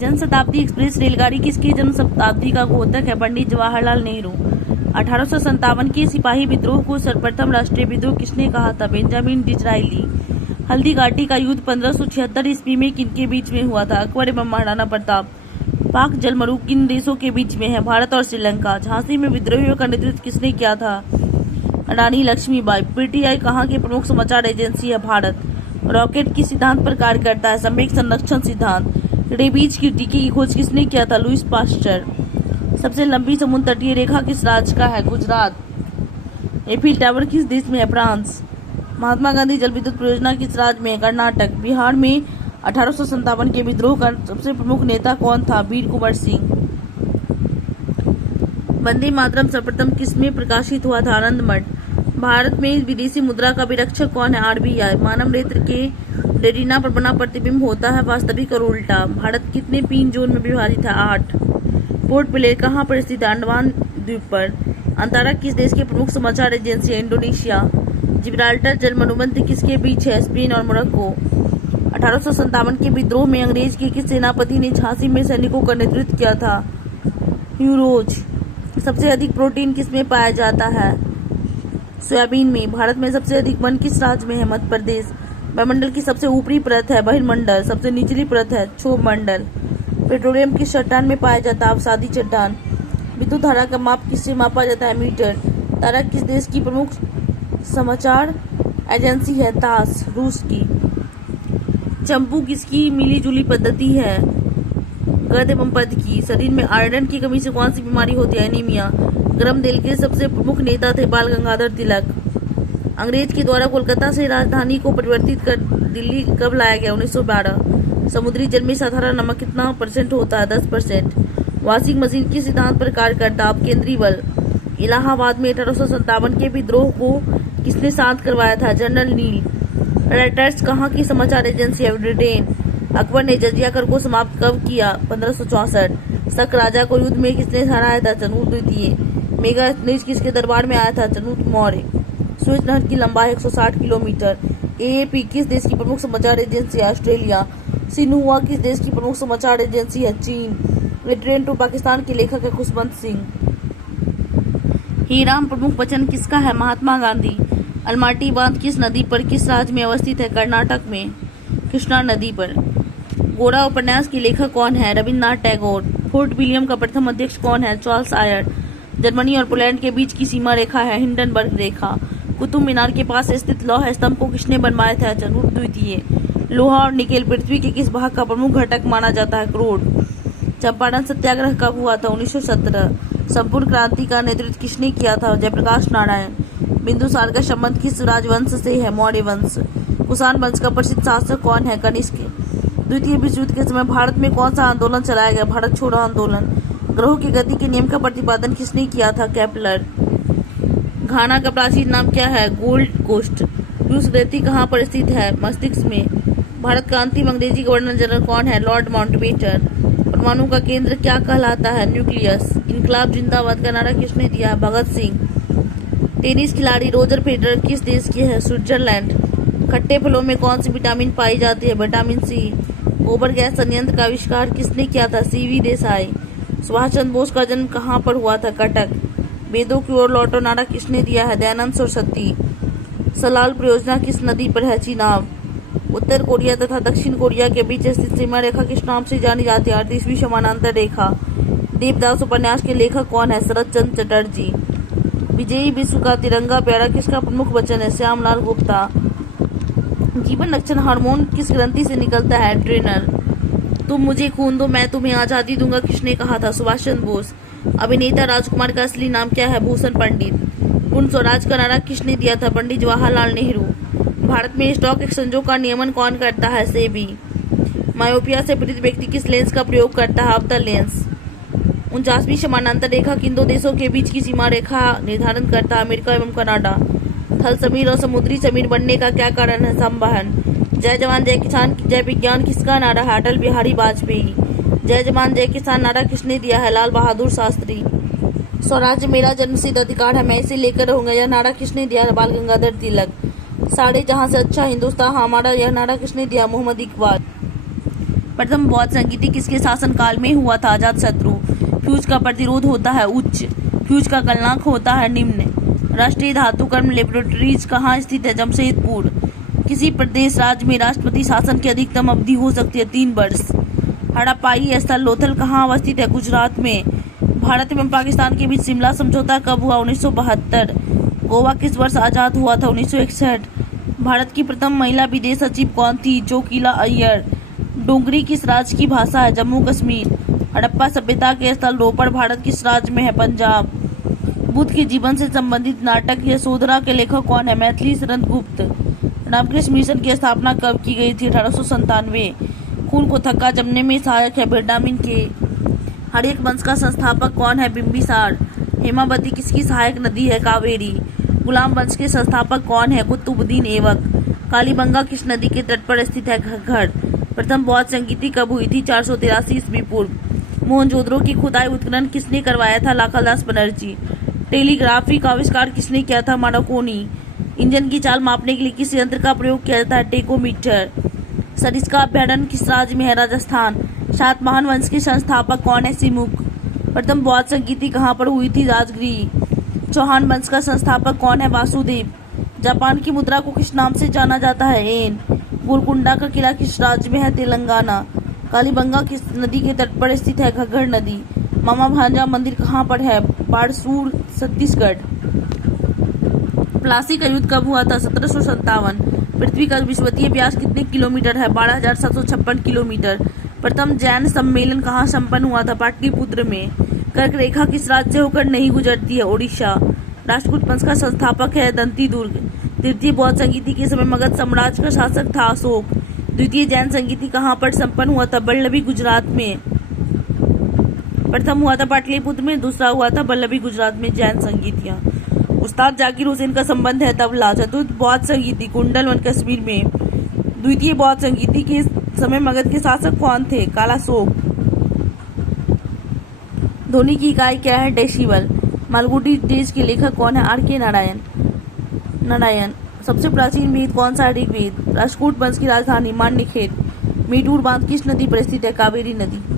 Jan Shatabdi express रेलगाड़ी किसकी जन्म शताब्दी का घोतक है? पंडित जवाहरलाल नेहरू। 1857 के सिपाही विद्रोह को सर्वप्रथम राष्ट्रीय विद्रोह किसने कहा था? Benjamin Disraeli. हल्दी घाटी का युद्ध 1576 ईस्वी में किनके बीच में हुआ था? अकबर एवं महाराणा प्रताप। पाक जलमरू किन देशों के बीच में है? भारत और श्रीलंका। झांसी में विद्रोहियों का नेतृत्व किसने किया था? रानी लक्ष्मीबाई। पीटीआई कहाँ की प्रमुख समाचार एजेंसी है? भारत। रॉकेट किस सिद्धांत पर कार्य करता है? संवेग संरक्षण सिद्धांत। रेबीज की टीके की खोज किसने किया था? Lewis pasture. सबसे लंबी समुद्र तटीय रेखा किस राज्य का है? गुजरात। एफिल टावर किस देश में है? फ्रांस। महात्मा गांधी जल विद्युत परियोजना किस राज्य में है? कर्नाटक। बिहार में 1857 के विद्रोह का सबसे प्रमुख नेता कौन था? वीर कुंवर सिंह। वंदे मातरम सर्वप्रथम किस में प्रकाशित हुआ था? आनंद मठ। भारत में विदेशी मुद्रा का विरक्षक कौन है? आरबीआई। मानव नेत्र के रेटिना पर बना प्रतिबिंब होता है वास्तविक और उल्टा। भारत कितने पीन जोन में विभाजित है? 8। पोर्ट ब्लेयर कहाँ पर स्थित है? अंडमान द्वीप पर। अंतारा किस देश की प्रमुख समाचार एजेंसी है? इंडोनेशिया। जिब्राल्टर जल मरुमध्य किसके बीच है? स्पेन और मोरक्को। 1857 के विद्रोह में अंग्रेज के किस सेनापति ने झांसी में सैनिकों का नेतृत्व किया था? ह्यूरोज। सबसे अधिक प्रोटीन किसमें पाया जाता है? सोयाबीन में। भारत में सबसे अधिक वन किस राज्य में है? मध्य प्रदेश। वायुमंडल की सबसे ऊपरी परत है? बहिर्मंडल। सबसे निचली परत है? क्षोभ मंडल। पेट्रोलियम किस चट्टान में पाया जाता है? अवसादी चट्टान। विद्युत धारा का माप किससे मापा जाता है? मीटर। तारा किस देश की प्रमुख समाचार एजेंसी है? तास, रूस की। चंपू किसकी मिली जुली पद्धति है? गद एवं पद की। शरीर में आयरन की कमी से कौन सी बीमारी होती है? एनीमिया। गरम दल के सबसे प्रमुख नेता थे? बाल गंगाधर तिलक। अंग्रेज के द्वारा कोलकाता से राजधानी को परिवर्तित कर दिल्ली कब लाया गया? 1912। समुद्री जल में साधारण नमक कितना % होता है? 10%। वॉशिंग मशीन किस सिद्धांत पर कार्य करता है? अपकेंद्री बल। इलाहाबाद में 1857 के विद्रोह को किसने शांत करवाया था? जनरल नील। रॉयटर्स कहाँ की समाचार एजेंसी है? ब्रिटेन। अकबर ने जजिया कर को समाप्त कब किया? 1564। शक राजा को युद्ध में किसने हराया था? चंद्रगुप्त द्वितीय। मेगा न्यूज किसके दरबार में आया था? चंद्रगुप्त मौर्य। सुएज नहर की लंबाई 160 किलोमीटर। एएपी किस देश की प्रमुख समाचार एजेंसी है? ऑस्ट्रेलिया। सिन्हुआ किस देश की प्रमुख समाचार एजेंसी है? चीन। रिटर्न टू पाकिस्तान के लेखक है खुशवंत सिंह। हीराम प्रमुख वचन किसका है? महात्मा गांधी। अलमाटी बांध किस नदी पर किस राज्य में अवस्थित है? कर्नाटक में। कृष्णा नदी पर। गोरा उपन्यास के लेखक कौन है? रविन्द्रनाथ टैगोर। फोर्ट विलियम का प्रथम अध्यक्ष कौन है? Charles Eyre. जर्मनी और पोलैंड के बीच की सीमा रेखा है? हिंडनबर्ग रेखा। कुतुब मीनार के पास स्थित लौह स्तंभ को किसने बनवाया था? चंद्रगुप्त द्वितीय। लोहा और निकेल पृथ्वी के किस भाग का प्रमुख घटक माना जाता है? क्रोड। चंपारण सत्याग्रह कब हुआ था? 1917। संपूर्ण क्रांति का नेतृत्व किसने किया था? जयप्रकाश नारायण। बिंदुसार का संबंध किस राजवंश से है? मौर्य वंश। कुषाण वंश का प्रसिद्ध शासक कौन है? कनिष्क। द्वितीय विश्व युद्ध के समय भारत में कौन सा आंदोलन चलाया गया? भारत छोड़ो आंदोलन। ग्रहों की गति के नियम का प्रतिपादन किसने किया था? केपलर। घाना का प्राचीन नाम क्या है? Gold Coast. रूस रेती कहाँ पर स्थित है? मस्तिष्क में। भारत का अंतिम अंग्रेजी गवर्नर जनरल कौन है? Lord Mountbatten. परमाणु का केंद्र क्या कहलाता है? न्यूक्लियस। इनकलाब जिंदाबाद का नारा किसने दिया? भगत सिंह। टेनिस खिलाड़ी रोजर फेडरर किस देश के हैं? स्विट्जरलैंड। खट्टे फलों में कौन सी विटामिन पाई जाती है? Vitamin C. गोबर गैस संयंत्र का आविष्कार किसने किया था? सीवी देसाई। सुभाष चंद्र बोस का जन्म कहाँ पर हुआ था? कटक। वेदों की ओर लौटो नारा किसने दिया है? दयानंद सरस्वती। सलाल परियोजना किस नदी पर है? चिनाब। उत्तर कोरिया तथा दक्षिण कोरिया के बीच स्थित सीमा रेखा किस नाम से जानी जाती है? 38वीं समानांतर रेखा। देवदास उपन्यास के लेखक कौन है? शरद चंद्र चटर्जी। विजयी विश्व का तिरंगा प्यारा किसका प्रमुख वचन है? श्यामलाल गुप्ता। जीवन रक्षण हार्मोन किस ग्रंथि से निकलता है? एड्रेनल। तुम मुझे खून दो मैं तुम्हें आजादी दूंगा किसने कहा था? सुभाष चंद्र बोस। अभिनेता राजकुमार का असली नाम क्या है? भूषण पंडित। पूर्ण स्वराज का नारा किसने दिया था? पंडित जवाहरलाल नेहरू। भारत में स्टॉक एक्सचेंजों का नियमन कौन करता है? सेबी। मायोपिया से पीड़ित व्यक्ति किस लेंस का प्रयोग करता है? अवतल लेंस। 49वीं समानांतर रेखा किन दो देशों के बीच की सीमा रेखा निर्धारण करता है? अमेरिका एवं कनाडा। थल समीर और समुद्री समीर बनने का क्या कारण है? संवहन। जय जवान जय किसान जय विज्ञान किसका नारा है? अटल बिहारी वाजपेयी। जय जवान जय किसान नारा किसने दिया है? लाल बहादुर शास्त्री। स्वराज्य मेरा जन्मसिद्ध अधिकार है मैं इसे लेकर रहूंगा यह नारा किसने दिया है? बाल गंगाधर तिलक। साढ़े जहां से अच्छा हिंदुस्तान हमारा यह नारा किसने दिया? मोहम्मद इकबाल। प्रथम बौद्ध संगीति किसके शासनकाल में हुआ था? अजातशत्रु। फ्यूज का प्रतिरोध होता है उच्च, फ्यूज का गलनांक होता है निम्न। राष्ट्रीय धातुकर्म लेबोरेटरीज कहाँ स्थित है? जमशेदपुर। किसी प्रदेश राज्य में राष्ट्रपति शासन की अधिकतम अवधि हो सकती है 3 वर्ष। हड़प्पाई स्थल लोथल कहाँ अवस्थित है? गुजरात में। भारत एवं पाकिस्तान के बीच शिमला समझौता कब हुआ? 1972। गोवा किस वर्ष आजाद हुआ था? 1961। भारत की प्रथम महिला विदेश सचिव कौन थी? चोकीला अय्यर। डोगरी किस राज्य की भाषा है? जम्मू कश्मीर। हड़प्पा सभ्यता के स्थल रोपड़ भारत किस राज्य में है? पंजाब। बुद्ध के जीवन से संबंधित नाटक यशोधरा के लेखक कौन है? मैथिली शरण गुप्त। रामकृष्ण मिशन की स्थापना कब की गई थी? 1897। खून को थक्का जमने में सहायक है विटामिन के। हर्यक वंश का संस्थापक कौन है? बिंबिसार। हेमावती किसकी सहायक नदी है? कावेरी। गुलाम वंश के संस्थापक कौन है? कुतुबुद्दीन ऐबक। कालीबंगा किस नदी के तट पर स्थित है? घग्गर। प्रथम बौद्ध संगीति कब हुई थी? 483 ईस्वी पूर्व। मोहनजोदड़ो की खुदाई उत्खनन किसने करवाया था? लाखादास बनर्जी। टेलीग्राफी का आविष्कार किसने किया था? मार्कोनी। इंजन की चाल मापने के लिए किस यंत्र का प्रयोग किया जाता है? टेकोमीटर। सरिस्का अभ्यारण्य किस राज्य में है? राजस्थान। सातवाहन वंश के संस्थापक कौन है? सिमुक। प्रथम बौद्ध संगीति कहाँ पर हुई थी? राजगृह। चौहान वंश का संस्थापक कौन है? वासुदेव। जापान की मुद्रा को किस नाम से जाना जाता है? येन। गोलकुंडा का किला किस राज्य में है? तेलंगाना। कालीबंगा किस नदी के तट पर स्थित है? घग्गर नदी। मामा भांजा मंदिर कहाँ पर है? बारसूर, छत्तीसगढ़। प्लासी का युद्ध कब हुआ था? 1757। पृथ्वी का विषुवतीय व्यास कितने किलोमीटर है? 12,756 किलोमीटर। प्रथम जैन सम्मेलन कहाँ संपन्न हुआ था? पाटलिपुत्र में। कर्क रेखा किस राज्य से होकर नहीं गुजरती है? ओडिशा। राष्ट्रकूट वंश का संस्थापक है? दंतीदुर्ग। तृतीय बौद्ध संगीति के समय मगध साम्राज्य का शासक था? अशोक। द्वितीय जैन संगीति कहाँ पर संपन्न हुआ था? बल्लभी, गुजरात में। प्रथम हुआ था पाटलिपुत्र में, दूसरा हुआ था बल्लभी, गुजरात में। जैन संगीतियाँ। उस्ताद जाकिर हुसैन का संबंध है तबला। चतुर्थ बौद्ध संगीति कुंडलवन, कश्मीर में। द्वितीय बौद्ध संगीति के समय मगध के शासक कौन थे? कालाशोक। ध्वनि की इकाई क्या है? डेसिबल। मालगुडी डेज के लेखक कौन है? R.K. नारायण। सबसे प्राचीन वेद कौन सा? ऋग्वेद। राष्ट्रकूट वंश की राजधानी? मान्यखेत। मेटूर बांध किस नदी पर स्थित है? कावेरी नदी।